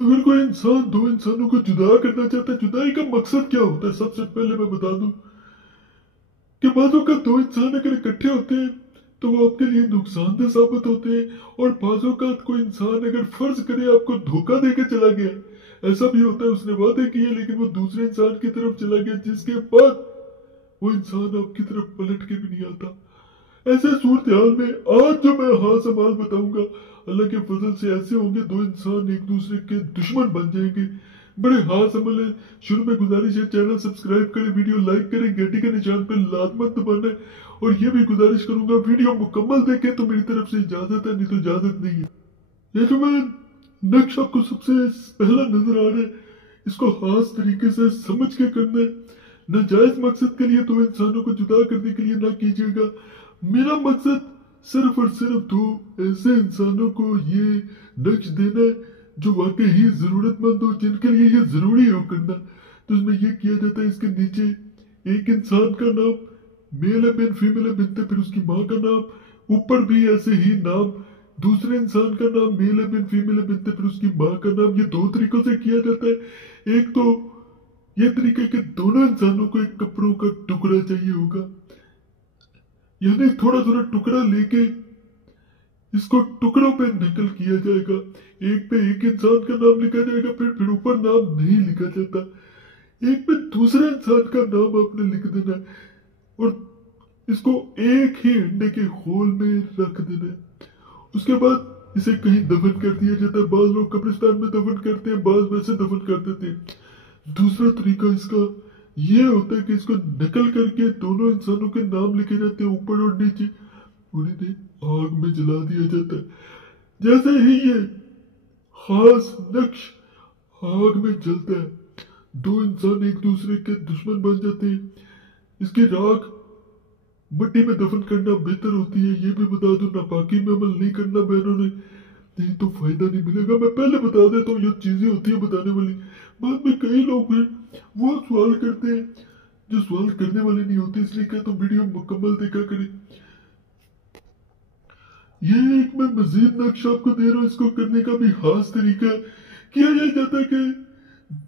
अगर कोई इंसान दो इंसानों को जुदा करना चाहता है, जुदाई का मकसद क्या होता है? सबसे पहले मैं बता दूं कि बाजों का दो इंसान अगर इकट्ठे होते हैं तो वो आपके लिए नुकसानदेह साबित होते हैं। और बाजों का कोई इंसान अगर फर्ज करे आपको धोखा देके चला गया, ऐसा भी होता है उसने वादे किए लेकिन वो दूसरे इंसान की तरफ चला गया, जिसके बाद वो इंसान आपकी तरफ पलट के भी नहीं आता। ऐसे सूरत हाल में आज जो मैं हाल सवाल बताऊंगा, अल्लाह के फजल से ऐसे होंगे दो इंसान एक दूसरे के दुश्मन बन जाएंगे। बड़े हाथ संभल है। शुरू में गुजारिश है, चैनल सब्सक्राइब करें, वीडियो लाइक करें, घंटी के निशान पर लाजमत दबाना है। और ये भी गुजारिश करूंगा वीडियो मुकम्मल देखें तो मेरी तरफ से इजाजत है, नहीं तो इजाजत नहीं है। यजमान, नक्श आपको सबसे पहला नजर आ रहा है, इसको खास तरीके से समझ के करना है। नाजायज मकसद के लिए दो इंसानों को जुदा करने के लिए ना कीजिएगा। मेरा मकसद सिर्फ और सिर्फ दो ऐसे इंसानों को ये नक्श देना है जो वाकई ही जरूरतमंद हो, जिनके लिए ये जरूरी हो करना। तो इसमें यह किया जाता है, इसके नीचे एक इंसान का नाम, मेल है बिन, फीमेल है बिनते, फिर उसकी माँ का नाम, ऊपर भी ऐसे ही नाम, दूसरे इंसान का नाम, मेल है बिन, फीमेल है बिनते, फिर उसकी माँ का नाम। ये दो तरीकों से किया जाता है। एक तो ये तरीके के दोनों इंसानों को एक कपड़ों का टुकड़ा चाहिए होगा, यानी थोड़ा थोड़ा टुकड़ा लेके इसको टुकड़ों पे नकल किया जाएगा। एक पे एक इंसान का नाम लिखा जाएगा, फिर ऊपर नाम नहीं लिखा जाता। एक पे दूसरे इंसान का नाम आपने लिख देना है और इसको एक ही अंडे के खोल में रख देना है। उसके बाद इसे कहीं दफन कर दिया जाता है। बाज लोग कब्रिस्तान में दफन करते हैं, बाज वैसे दफन कर देते हैं। दूसरा तरीका इसका ये होता है कि इसको नकल करके दोनों इंसानों के नाम लिखे जाते हैं ऊपर और नीचे, और इन्हें आग में जला दिया जाता है। जैसे ही ये खास नक्श आग में जलता है, दो इंसान एक दूसरे के दुश्मन बन जाते हैं। इसकी राख मिट्टी में दफन करना बेहतर होती है, ये भी बता दूं। नापाकी में अमल नहीं करना बहनों ने, नहीं तो फायदा नहीं मिलेगा। मैं पहले बता देता हूँ, ये चीजें होती है बताने वाली। बाद में कई लोग हैं वो सवाल करते हैं जो सवाल करने वाले नहीं होते, इसलिए कहता हूँ वीडियो मुकम्मल देखा करें। ये एक मैं मजीद नक्शा आपको दे रहा हूँ, इसको करने का भी खास तरीका किया यह जाता है कि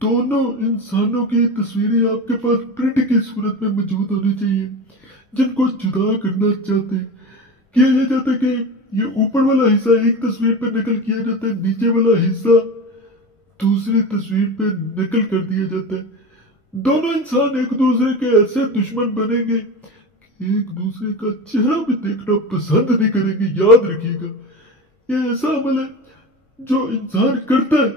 दोनों इंसानों की तस्वीरें आपके पास प्रिंट की सूरत में मौजूद होनी चाहिए जिनको जुदा करना चाहते हैं। किया यह जाता है कि ये ऊपर वाला हिस्सा एक तस्वीर पे नकल किया जाता है, नीचे वाला हिस्सा दूसरी तस्वीर पे नकल कर दिया जाता है। दोनों इंसान एक दूसरे के ऐसे दुश्मन बनेंगे कि एक दूसरे का चेहरा भी देखना पसंद नहीं करेंगे। याद रखिएगा, ये ऐसा अमल है जो इंसान करता है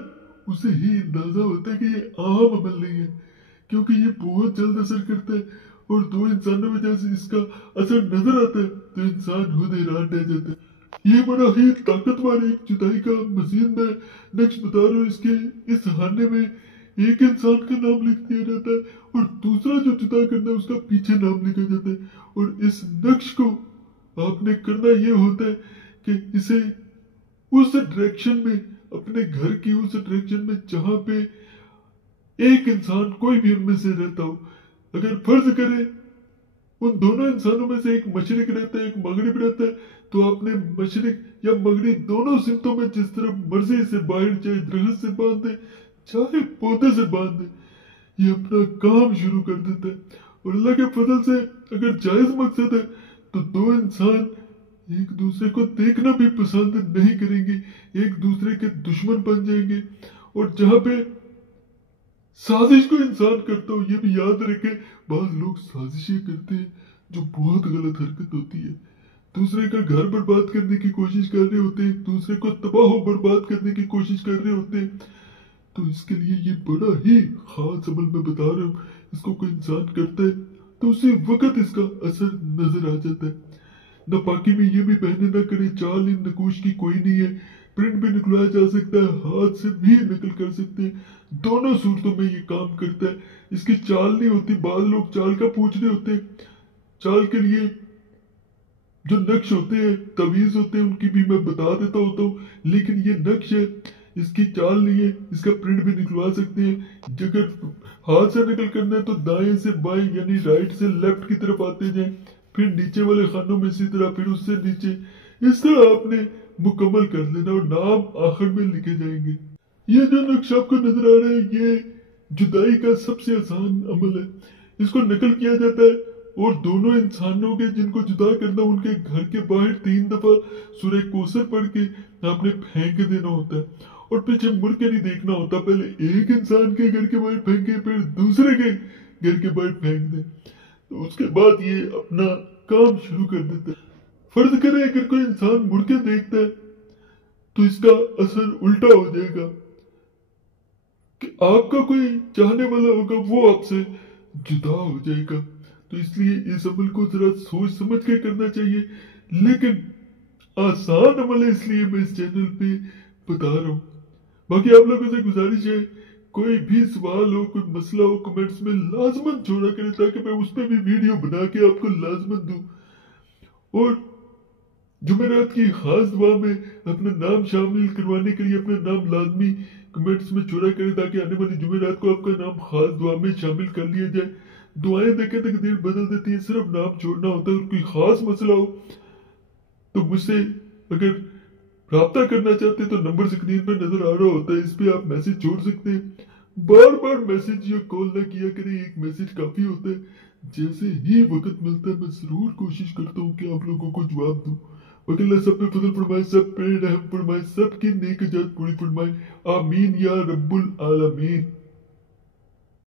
उसे ही अंदाजा होता है कि ये आम अमल नहीं है, क्योंकि ये बहुत जल्द असर करता है। और दो इंसानों में जैसे इसका असर नजर आता है तो इंसान खुद हैरान रह जाता है। ये बड़ा ही ताकतवर एक जुदाई का मजीद मैं नक्श बता रहा हूँ। इसके इस हाने में एक इंसान का नाम लिख दिया जाता है और दूसरा जो जुदा करना है उसका पीछे नाम लिखा जाता है। और इस नक्श को आपने करना ये होता है कि इसे उस डायरेक्शन में, अपने घर की उस डायरेक्शन में जहां पे एक इंसान कोई भी उनमें से रहता हो, अगर फर्ज करें उन दोनों इंसानों में से एक मशरिक रहता है एक मगरिब रहता है, तो आपने मशरिक या मगरिब दोनों सिमतों में जिस तरफ मर्जी से बाहर, चाहे दरख्त से बांध दे चाहे पौधे से बांध दे, ये अपना काम शुरू कर देता है। और अल्लाह के फजल से अगर जायज मकसद है तो दो इंसान एक दूसरे को देखना भी पसंद नहीं करेंगे, एक दूसरे के दुश्मन बन जाएंगे। और जहां पे साजिश को इंसान करता हो, ये भी याद रखे, बहुत लोग साजिशें करते हैं जो बहुत गलत हरकत होती है। दूसरे का घर बर्बाद करने की कोशिश कर रहे होते हैं, दूसरे को तबाह बर्बाद करने की कोशिश कर रहे होते हैं। तो इसके लिए ये बड़ा ही खास अमल मैं बता रहा हूँ, इसको कोई इंसान करता है तो उसी वक्त इसका असर नजर आ जाता है। नापाकी में ये भी बहने ना करें, चाल इन नकूश की कोई नहीं है, प्रिंट भी निकलवाया जा सकता है, हाथ से भी नकल कर सकते हैं, दोनों सूरतों में ये काम करता है। इसकी चाल नहीं होती, बाल लोग चाल का पूछ रहे होते हैं। चाल के लिए जो नक्श होते हैं, तवीज होते हैं, उनकी भी मैं बता देता होता हूँ, लेकिन ये नक्श है, इसकी चाल नहीं है, इसका प्रिंट भी निकलवा सकते हैं। अगर हाथ से नकल करना है तो दाएं से बाएं यानी राइट से लेफ्ट की तरफ आते जाएं, फिर नीचे वाले खानों में इसी तरह, फिर उससे नीचे, इस तरह आपने मुकम्मल कर लेना और नाम आखिर में लिखे जाएंगे। ये जो नक्शा आपको नजर आ रहा है ये जुदाई का सबसे आसान अमल है। इसको नकल किया जाता है और दोनों इंसानों के जिनको जुदा करना उनके घर के बाहर 3 दफा सूरह कौसर पढ़ के आपने फेंक देना होता है और पीछे मुड़ के नहीं देखना होता। पहले एक इंसान के घर के बाहर फेंके फिर दूसरे के घर के बाहर फेंक दे, तो उसके बाद ये अपना काम शुरू कर देता है। फर्ज करें अगर कोई इंसान मुड़ के देखता है तो इसका असर उल्टा हो जाएगा कि आपका कोई चाहने वाला होगा वो आपसे जुदा हो जाएगा। तो इसलिए इस अमल को जरा सोच समझ के करना चाहिए, लेकिन आसान अमल है इसलिए मैं इस चैनल पे बता रहा हूँ। बाकी आप लोगों से गुजारिश है कोई भी सवाल हो कोई मसला हो कमेंट्स में लाजमन छोड़ा करें ताकि मैं उस पर भी वीडियो बना के आपको लाजमन दूं। और जुमेरात की खास दुआ में अपना नाम शामिल करवाने के लिए अपना नाम लाजमी कमेंट्स में छोड़ा करें ताकि आने वाली जुमेरात को आपका नाम खास दुआ में शामिल कर लिया जाए। दुआएं देखे तकदीर बदल देती है, सिर्फ नाम छोड़ना होता है। और कोई खास मसला हो तो मुझसे अगर राब्ता करना चाहते हैं तो नंबर स्क्रीन पर नजर आ रहा होता है, इस पे आप मैसेज छोड़ सकते हैं। बार बार मैसेज या कॉल ना किया करें, एक मैसेज काफी होता है। जैसे ही वक्त मिलता है मैं जरूर कोशिश करता हूँ कि आप लोगों को जवाब दूं। बाकी अल्लाह सब पे फजल फरमाए, सब पे रहम फरमाए, सबकी नेक जात पूरी फरमाए। आमीन या रब्बुल आलमीन।